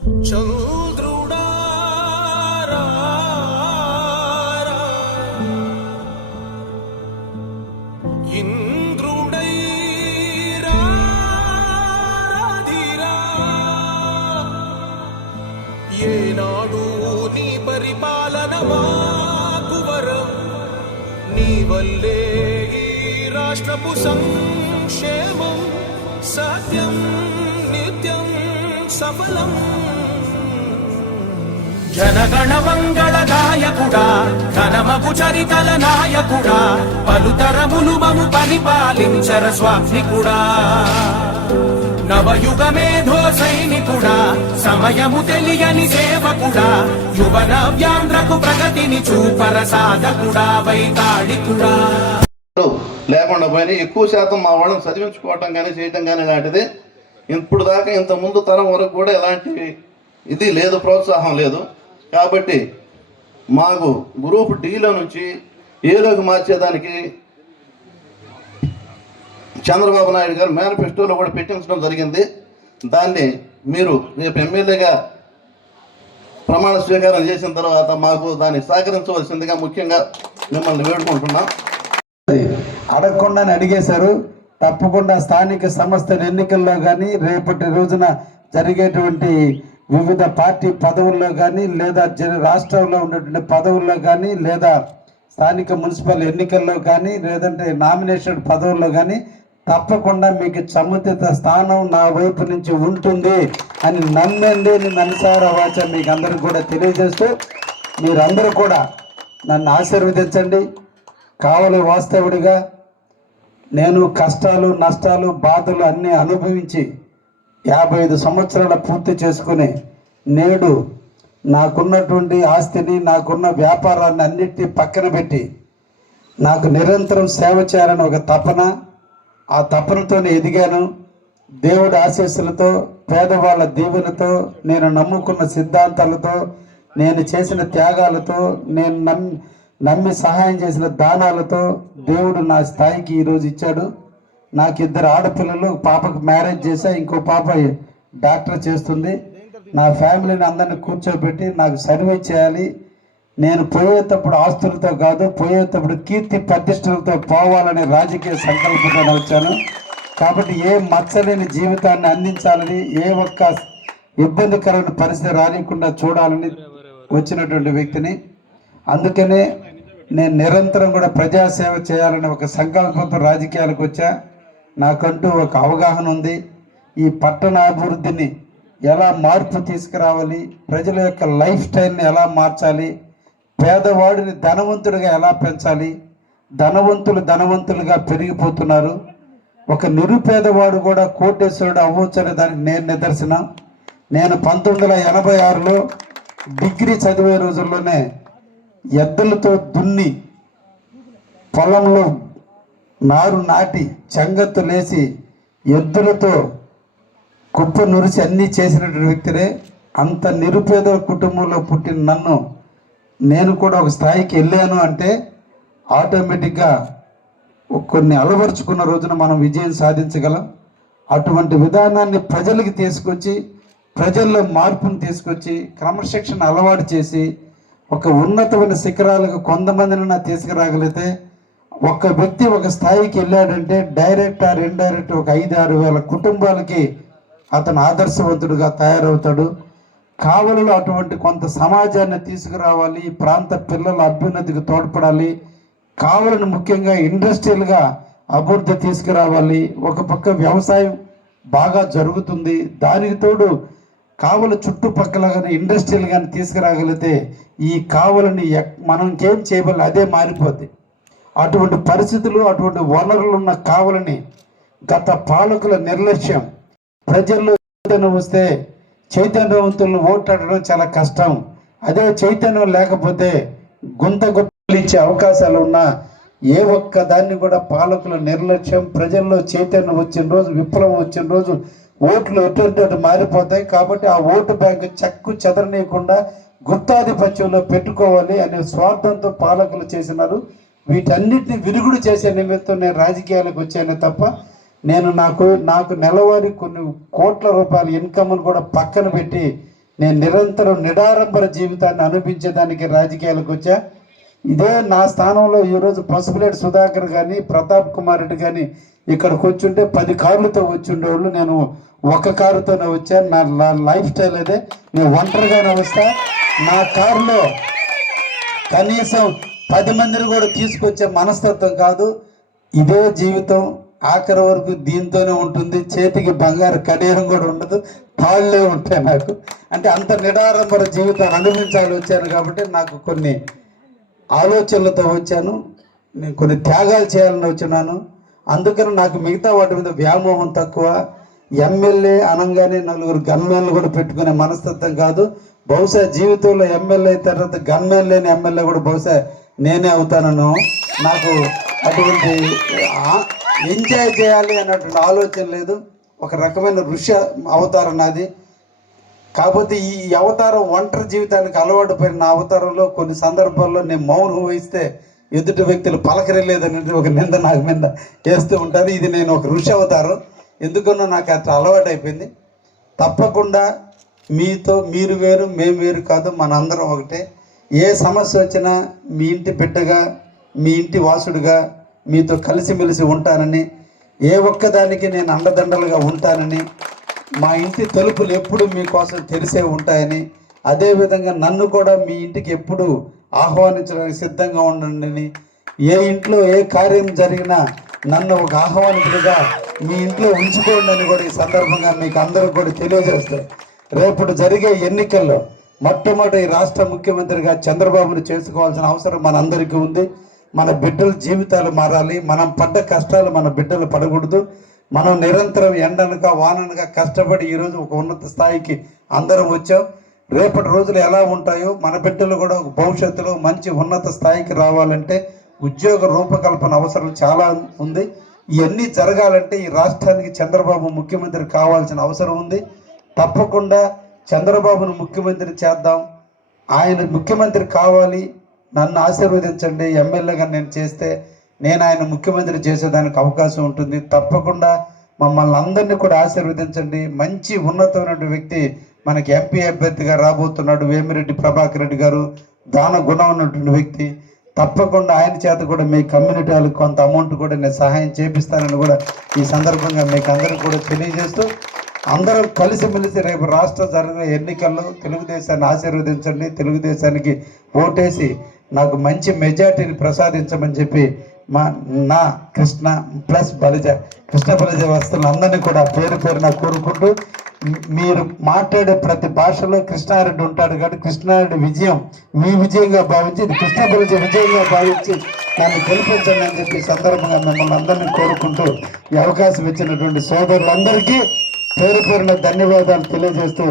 ఏనాడు నీ పరిపాలన మాకు వరం, నీ వల్లే ఈ రాష్ట్రపు సంక్షేమం సత్యం నిత్యం సఫలం. జనగణ మంగళ గాయకుడా, ఘనమగు చరితల నాయకుడా, పలుతరములు మము పరిపాలించర స్వామికుడా. నవయుగ మేధో సైనికుడా, సమయము తెలియని సేవకుడా, యువన వ్యాంధ్రకు ప్రగతిని చూపర సాధకుడా, వైతాళికుడా. లేకుండా పోయినా ఎక్కువ శాతం మా వాళ్ళని చదివించుకోవటం కానీ చేయటం కానీ ఇలాంటిది ఇప్పుడు దాకా ఇంత ముందు తరం వరకు కూడా ఎలాంటి ఇది లేదు, ప్రోత్సాహం లేదు. కాబట్టి మాకు గ్రూప్ డీలో నుంచి ఏలోకి మార్చేదానికి చంద్రబాబు నాయుడు గారు మేనిఫెస్టోలో కూడా పెట్టించడం జరిగింది. దాన్ని మీరు రేపు ఎమ్మెల్యేగా ప్రమాణ స్వీకారం చేసిన తర్వాత మాకు దాన్ని సహకరించవలసిందిగా ముఖ్యంగా మిమ్మల్ని వేడుకుంటున్నాం. అడగకుండానే అడిగేశారు. తప్పకుండా స్థానిక సంస్థల ఎన్నికల్లో కానీ రేపటి రోజున జరిగేటువంటి వివిధ పార్టీ పదవుల్లో కానీ లేదా రాష్ట్రంలో ఉన్నటువంటి పదవుల్లో కానీ లేదా స్థానిక మున్సిపల్ ఎన్నికల్లో కానీ లేదంటే నామినేషన్ పదవుల్లో కానీ తప్పకుండా మీకు సముచిత స్థానం నా వైపు నుంచి ఉంటుంది అని నమ్మండి. మనసార వాచ మీకు అందరికి కూడా తెలియజేస్తూ మీరందరూ కూడా నన్ను ఆశీర్వదించండి. కావలి వాస్తవుడిగా నేను కష్టాలు నష్టాలు బాధలు అన్నీ అనుభవించి 55 సంవత్సరాల పూర్తి చేసుకుని నేడు నాకున్నటువంటి ఆస్తిని నాకున్న వ్యాపారాన్ని అన్నిటినీ పక్కన పెట్టి నాకు నిరంతరం సేవ చేయాలని ఒక తపన, ఆ తపనతోనే ఎదిగాను. దేవుడి ఆశీస్సులతో పేదవాళ్ళ దీవెనతో నేను నమ్ముకున్న సిద్ధాంతాలతో నేను చేసిన త్యాగాలతో నేను నమ్మి సహాయం చేసిన దానాలతో దేవుడు నా స్థాయికి ఈరోజు ఇచ్చాడు. నాకు 2 ఆడపిల్లలు, పాపకు మ్యారేజ్ చేశా, ఇంకో పాప డాక్టర్ చేస్తుంది. నా ఫ్యామిలీని అందరినీ కూర్చోబెట్టి నాకు సర్వీస్ చేయాలి. నేను పోయేటప్పుడు ఆస్తులతో కాదు, పోయేటప్పుడు కీర్తి ప్రతిష్టలతో పోవాలనే రాజకీయ సంకల్పంతో వచ్చాను. కాబట్టి ఏ మచ్చలేని జీవితాన్ని అందించాలని, ఏ ఒక్క ఇబ్బందికరమైన పరిస్థితి రానికుండా చూడాలని వచ్చినటువంటి వ్యక్తిని. అందుకనే నేను నిరంతరం కూడా ప్రజాసేవ చేయాలని ఒక సంకల్పంతో రాజకీయాలకు వచ్చా. నాకంటూ ఒక అవగాహన ఉంది. ఈ పట్టణ అభివృద్ధిని ఎలా మార్పు తీసుకురావాలి, ప్రజల యొక్క లైఫ్ స్టైల్ని ఎలా మార్చాలి, పేదవాడిని ధనవంతుడిగా ఎలా పెంచాలి. ధనవంతులుగా పెరిగిపోతున్నారు. ఒక నిరుపేదవాడు కూడా కోటేశ్వరుడు అవ్వచ్చనే దానికి నేను నిదర్శనం. నేను 1986లో డిగ్రీ చదివే రోజుల్లోనే ఎద్దులతో దున్ని పొలంలో నారు నాటి చెంగత్తు లేచి ఎద్దులతో కుప్ప నురిచి అన్నీ చేసినటువంటి వ్యక్తినే. అంత నిరుపేద కుటుంబంలో పుట్టిన నన్ను నేను కూడా ఒక స్థాయికి వెళ్ళాను అంటే ఆటోమేటిక్గా కొన్ని అలవరుచుకున్న రోజున మనం విజయం సాధించగలం. అటువంటి విధానాన్ని ప్రజలకి తీసుకొచ్చి ప్రజల్లో మార్పును తీసుకొచ్చి క్రమశిక్షణ అలవాటు చేసి ఒక ఉన్నతమైన శిఖరాలకు కొంతమందిని తీసుకురాగలిగితే ఒక వ్యక్తి ఒక స్థాయికి వెళ్ళాడంటే డైరెక్ట్ ఆర్ ఇండైరెక్ట్ ఒక 5-6 వేల కుటుంబాలకి అతను ఆదర్శవంతుడిగా తయారవుతాడు. కావలిలో అటువంటి కొంత సమాజాన్ని తీసుకురావాలి. ఈ ప్రాంత పిల్లల అభ్యున్నతికి తోడ్పడాలి. కావలిని ముఖ్యంగా ఇండస్ట్రియల్గా అభివృద్ధి తీసుకురావాలి. ఒక పక్క వ్యవసాయం బాగా జరుగుతుంది, దానికి తోడు కావలి చుట్టుపక్కల కానీ ఇండస్ట్రియల్ కానీ తీసుకురాగలిగితే ఈ కావలిని మనం ఇంకేం చేయబోలే, అదే మారిపోద్ది. అటువంటి పరిస్థితులు, అటువంటి వనరులు ఉన్న కావలిని గత పాలకుల నిర్లక్ష్యం, ప్రజల్లో చైతన్యం వస్తే చైతన్యవంతులను ఓట్లాడడం చాలా కష్టం. అదే చైతన్యం లేకపోతే గుంతలు ఇచ్చే అవకాశాలు ఉన్నా ఏ ఒక్క దాన్ని కూడా పాలకుల నిర్లక్ష్యం, ప్రజల్లో చైతన్యం వచ్చిన రోజు, విప్లవం వచ్చిన రోజు ఓట్లు ఎటువంటి మారిపోతాయి. కాబట్టి ఆ ఓటు బ్యాంకు చెక్కు చెదరనీయకుండా గుత్తాధిపత్యంలో పెట్టుకోవాలి అనే స్వార్థంతో పాలకులు చేసినారు. వీటన్నిటిని విరుగుడు చేసే నిమిత్తం నేను రాజకీయాలకు వచ్చానే తప్ప నాకు నెలవారీ కొన్ని కోట్ల రూపాయల ఇన్కమ్ను కూడా పక్కన పెట్టి నేను నిరంతరం నిడారంబర జీవితాన్ని అనిపించేదానికి రాజకీయాలకు వచ్చా. ఇదే నా స్థానంలో ఈరోజు పసుపులేటి సుధాకర్ కానీ ప్రతాప్ కుమార్ రెడ్డి కానీ ఇక్కడికి వచ్చుంటే 10 కార్లతో వచ్చి ఉండేవాళ్ళు. నేను ఒక కారుతోనే వచ్చాను. నా లైఫ్ స్టైల్ అదే. నేను ఒంటరిగానే వస్తా. నా కారులో కనీసం 10 మందిని కూడా తీసుకొచ్చే మనస్తత్వం కాదు. ఇదే జీవితం ఆఖరి వరకు దీంతోనే ఉంటుంది. చేతికి బంగారు కడియం కూడా ఉండదు, తాళ్ళే ఉంటాయి నాకు. అంటే అంత నిడారంబర జీవితాన్ని అనుభవించాలి వచ్చాను కాబట్టి నాకు కొన్ని ఆలోచనలతో వచ్చాను. నేను కొన్ని త్యాగాలు చేయాలని వచ్చినాను. అందుకని నాకు మిగతా వాటి మీద వ్యామోహం తక్కువ. ఎమ్మెల్యే అనగానే 4 గన్మెన్లు కూడా పెట్టుకునే మనస్తత్వం కాదు. బహుశా జీవితంలో ఎమ్మెల్యే తర్వాత గన్మెన్ లేని ఎమ్మెల్యే కూడా బహుశా నేనే అవుతానను. నాకు అటువంటి ఎంజాయ్ చేయాలి అన్నటువంటి ఆలోచన లేదు. ఒక రకమైన ఋషి అవతారం నాది. కాకపోతే ఈ అవతారం ఒంటరి జీవితానికి అలవాటు పడిన నా అవతారంలో కొన్ని సందర్భాల్లో నేను మౌనం వహిస్తే ఎదుటి వ్యక్తులు పలకరేలేదనేది ఒక నింద నాకు మీద వేస్తూ ఉంటారు. ఇది నేను ఒక ఋషి అవతారం, ఎందుకన్నా నాకు అట్లా అలవాటు అయిపోయింది. తప్పకుండా మీతో మీరు వేరు మేము వేరు కాదు, మనందరం ఒకటే. ఏ సమస్య వచ్చినా మీ ఇంటి బిడ్డగా మీ ఇంటి వాసుడుగా మీతో కలిసిమెలిసి ఉంటానని, ఏ ఒక్కదానికి నేను అండదండలుగా ఉంటానని, మా ఇంటి తలుపులు ఎప్పుడు మీకోసం తెరిసే ఉంటాయని, అదేవిధంగా నన్ను కూడా మీ ఇంటికి ఎప్పుడు ఆహ్వానించడానికి సిద్ధంగా ఉండండి. ఏ ఇంట్లో ఏ కార్యం జరిగినా నన్ను ఒక ఆహ్వానితుడిగా మీ ఇంట్లో ఉంచుకోండి అని కూడా ఈ సందర్భంగా మీకు అందరూ కూడా తెలియజేస్తారు. రేపటి జరిగే ఎన్నికల్లో మొట్టమొదటి రాష్ట్ర ముఖ్యమంత్రిగా చంద్రబాబును చేసుకోవాల్సిన అవసరం మనందరికీ ఉంది. మన బిడ్డల జీవితాలు మారాలి. మనం పడ్డ కష్టాలు మన బిడ్డలు పడకూడదు. మనం నిరంతరం ఎండనక వాననక కష్టపడి ఈరోజు ఒక ఉన్నత స్థాయికి అందరం వచ్చాం. రేపటి రోజులు ఎలా ఉంటాయో మన బిడ్డలు కూడా ఒక భవిష్యత్తులో మంచి ఉన్నత స్థాయికి రావాలంటే ఉద్యోగ రూపకల్పన అవసరం చాలా ఉంది. ఇవన్నీ జరగాలంటే ఈ రాష్ట్రానికి చంద్రబాబు ముఖ్యమంత్రి కావాల్సిన అవసరం ఉంది. తప్పకుండా చంద్రబాబును ముఖ్యమంత్రి చేద్దాం. ఆయన ముఖ్యమంత్రి కావాలి, నన్ను ఆశీర్వదించండి. ఎమ్మెల్యేగా నేను చేస్తే నేను ఆయన ముఖ్యమంత్రి చేసేదానికి అవకాశం ఉంటుంది. తప్పకుండా మమ్మల్ని అందరినీ కూడా ఆశీర్వదించండి. మంచి ఉన్నతమైన వ్యక్తి మనకి ఎంపీ అభ్యర్థిగా రాబోతున్నాడు వేమిరెడ్డి ప్రభాకర్ రెడ్డి గారు. దాన గుణం ఉన్నటువంటి వ్యక్తి. తప్పకుండా ఆయన చేత కూడా మీ కమ్యూనిటీ వాళ్ళకి కొంత అమౌంట్ కూడా నేను సహాయం చేపిస్తానని కూడా ఈ సందర్భంగా మీకు అందరికీ కూడా తెలియజేస్తూ, అందరూ కలిసిమెలిసి రేపు రాష్ట్ర జరిగిన ఎన్నికల్లో తెలుగుదేశాన్ని ఆశీర్వదించండి. తెలుగుదేశానికి ఓటేసి నాకు మంచి మెజార్టీని ప్రసాదించమని చెప్పి నా కృష్ణ బలిజ వస్తువులు అందరినీ కూడా పేరు పేరున కోరుకుంటూ, మీరు మాట్లాడే ప్రతి భాషలో కృష్ణారెడ్డి ఉంటాడు కాబట్టి కృష్ణారెడ్డి విజయం మీ విజయంగా భావించి, ఇది కృష్ణ బలిజ విజయంగా భావించి నన్ను గెలిపించండి అని చెప్పి సందర్భంగా మిమ్మల్ని అందరినీ కోరుకుంటూ ఈ అవకాశం ఇచ్చినటువంటి సోదరులందరికీ పేరు పేరున ధన్యవాదాలు తెలియజేస్తూ